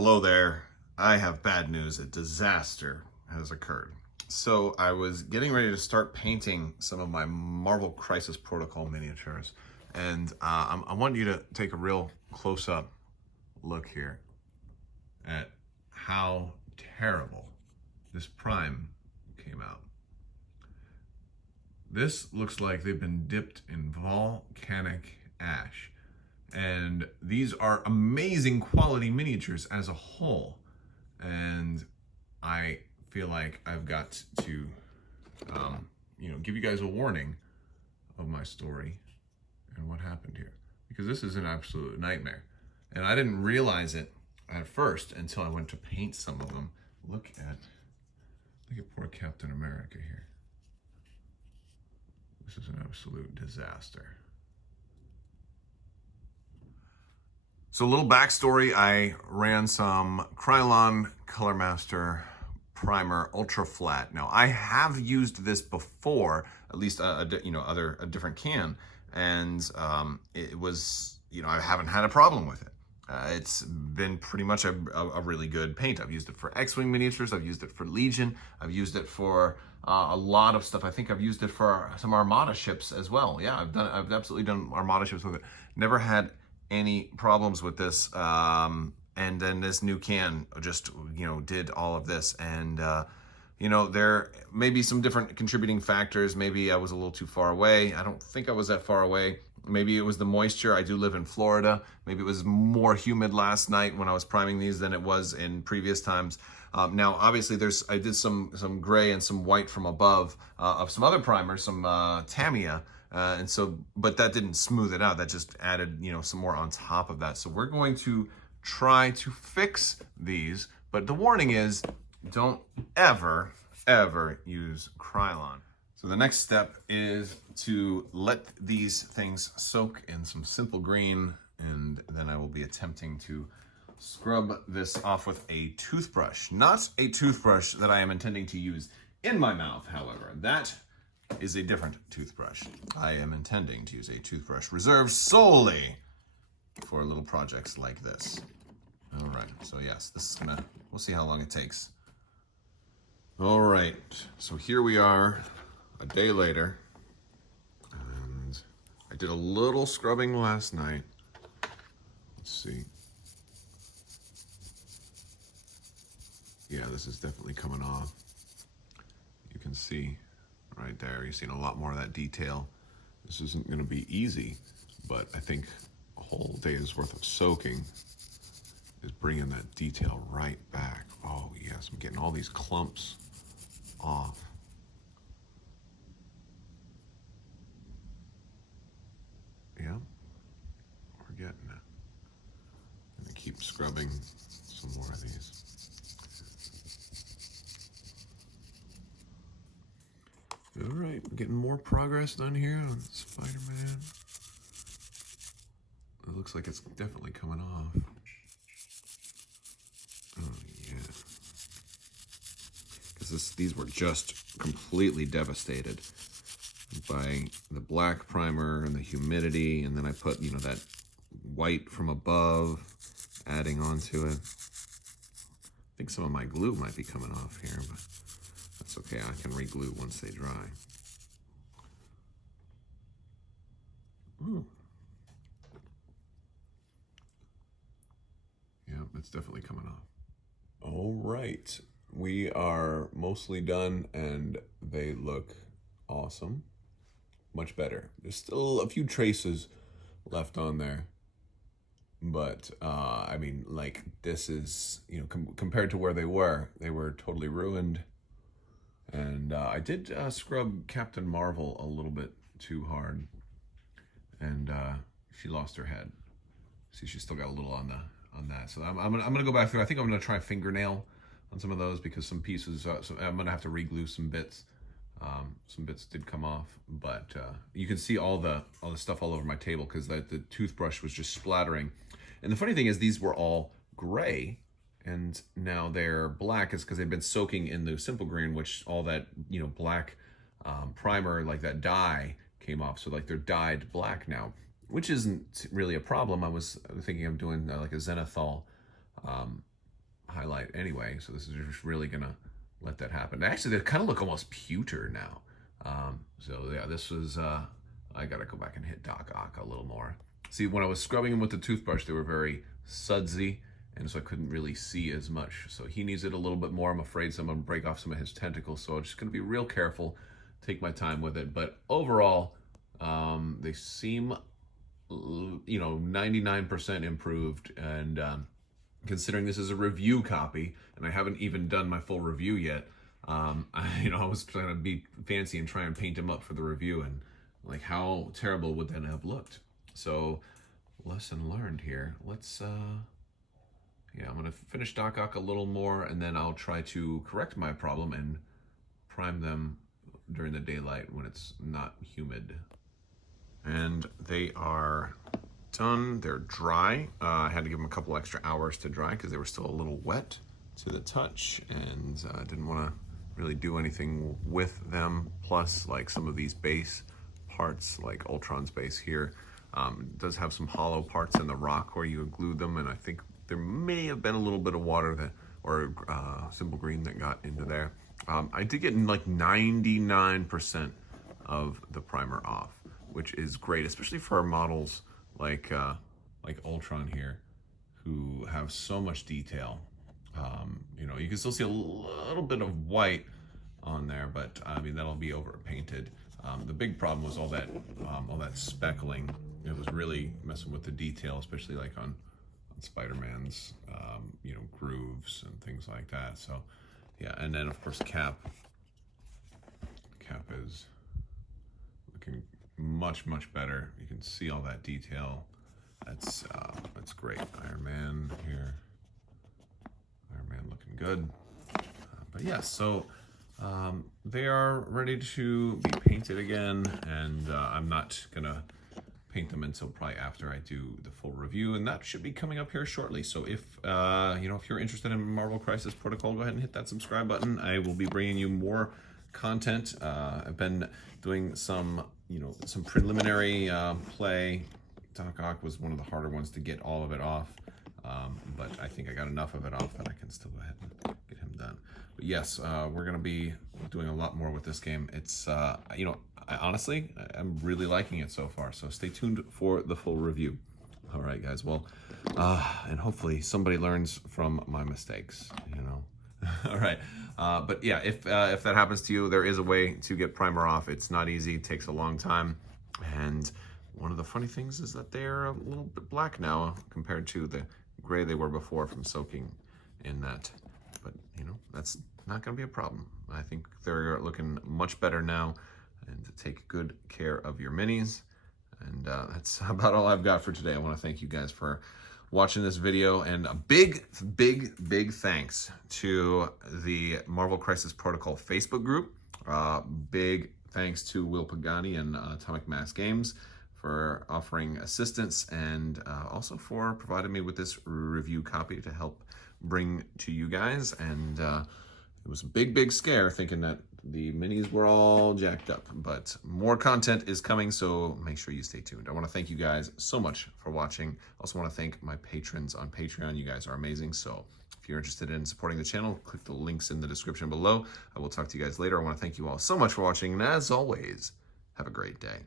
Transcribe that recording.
Hello there. I have bad news. A disaster has occurred. So I was getting ready to start painting some of my Marvel Crisis Protocol miniatures. And I want you to take a real close-up look here at how terrible this prime came out. This looks like they've been dipped in volcanic ash. And these are amazing quality miniatures as a whole. And I feel like I've got to, give you guys a warning of my story and what happened here. Because this is an absolute nightmare. And I didn't realize it at first until I went to paint some of them. Look at poor Captain America here. This is an absolute disaster. So a little backstory, I ran some Krylon Color Master Primer Ultra Flat. Now I have used this before, at least a different can, and it was, I haven't had a problem with it. It's been pretty much a really good paint. I've used it for X-Wing miniatures, I've used it for Legion, I've used it for a lot of stuff. I think I've used it for some Armada ships as well. Yeah, I've absolutely done Armada ships with it. Never had any problems with this, and then this new can just did all of this. And there may be some different contributing factors. Maybe I was a little too far away. I don't think I was that far away. Maybe it was the moisture. I do live in Florida. Maybe it was more humid last night when I was priming these than it was in previous times. Now obviously I did some gray and some white from above of some other primers, some Tamiya. But that didn't smooth it out. That just added, some more on top of that. So we're going to try to fix these. But the warning is, don't ever use Krylon. So the next step is to let these things soak in some simple green, and then I will be attempting to scrub this off with a toothbrush. Not a toothbrush that I am intending to use in my mouth, however. That is a different toothbrush. I am intending to use a toothbrush reserved solely for little projects like this. All right, so yes, we'll see how long it takes. All right, so here we are a day later, and I did a little scrubbing last night. Let's see. Yeah, this is definitely coming off. You can see right there, you're seeing a lot more of that detail. This isn't going to be easy, but I think a whole day's worth of soaking is bringing that detail right back. Oh yes, I'm getting all these clumps off. Yeah, we're getting it. I'm gonna keep scrubbing some more of these. All right, we're getting more progress done here on Spider-Man. It looks like it's definitely coming off. Oh yeah. Because these were just completely devastated by the black primer and the humidity, and then I put, that white from above, adding onto it. I think some of my glue might be coming off here, but that's okay, I can re-glue once they dry. Ooh. Yeah, it's definitely coming off. All right, we are mostly done and they look awesome. Much better. There's still a few traces left on there. But, this is, compared to where they were totally ruined. And I did scrub Captain Marvel a little bit too hard, and she lost her head. See, she's still got a little on that. So I'm gonna go back through. I think I'm gonna try fingernail on some of those because some pieces. So I'm gonna have to re-glue some bits. Some bits did come off, but you can see all the stuff all over my table because the toothbrush was just splattering. And the funny thing is, these were all gray. And now they're black is because they've been soaking in the simple green, which all that, black primer, like that dye came off. So like they're dyed black now, which isn't really a problem. I was thinking of doing like a zenithal highlight anyway, so this is just really gonna let that happen. Actually, they kind of look almost pewter now. So yeah, this was, I gotta go back and hit Doc Ock a little more. See, when I was scrubbing them with the toothbrush, they were very sudsy, and so I couldn't really see as much. So he needs it a little bit more. I'm afraid someone break off some of his tentacles, so I'm just gonna be real careful, take my time with it. But overall, they seem, 99% improved, and considering this is a review copy, and I haven't even done my full review yet, I was trying to be fancy and try and paint him up for the review, and like, how terrible would that have looked? So, lesson learned here. Let's, I'm gonna finish Doc Ock a little more, and then I'll try to correct my problem and prime them during the daylight when it's not humid. And they are done. They're dry. I had to give them a couple extra hours to dry because they were still a little wet to the touch, and I didn't want to really do anything with them. Plus, like some of these base parts, like Ultron's base here, does have some hollow parts in the rock where you glued them, and I think there may have been a little bit of water that, or simple green that got into there. I did get like 99% of the primer off, which is great, especially for our models like Ultron here, who have so much detail. You can still see a little bit of white on there, but I mean, that'll be over painted. The big problem was all that speckling. It was really messing with the detail, especially like on Spider-Man's, grooves and things like that. So yeah, and then of course Cap is looking much better. You can see all that detail. That's great. Iron Man here. Iron Man looking good. But yeah, so they are ready to be painted again, and I'm not gonna paint them until probably after I do the full review, and that should be coming up here shortly. So if if you're interested in Marvel Crisis Protocol, go ahead and hit that subscribe button. I will be bringing you more content. I've been doing some preliminary play. Doc Ock was one of the harder ones to get all of it off, but I think I got enough of it off that I can still go ahead and get him done. But yes, we're gonna be doing a lot more with this game. It's honestly, I'm really liking it so far, so stay tuned for the full review. All right, guys, well, and hopefully somebody learns from my mistakes, All right, but yeah, if that happens to you, there is a way to get primer off. It's not easy, it takes a long time, and one of the funny things is that they're a little bit black now compared to the gray they were before from soaking in that. But, that's not going to be a problem. I think they're looking much better now, and to take good care of your minis. And that's about all I've got for today. I want to thank you guys for watching this video, and a big thanks to the Marvel Crisis Protocol Facebook group. Big thanks to Will Pagani and Atomic Mass Games for offering assistance, and also for providing me with this review copy to help bring to you guys. And it was a big scare thinking that the minis were all jacked up, but more content is coming, so make sure you stay tuned. I want to thank you guys so much for watching. I also want to thank my patrons on Patreon. You guys are amazing. So if you're interested in supporting the channel, click the links in the description below. I will talk to you guys later. I want to thank you all so much for watching, and as always, have a great day.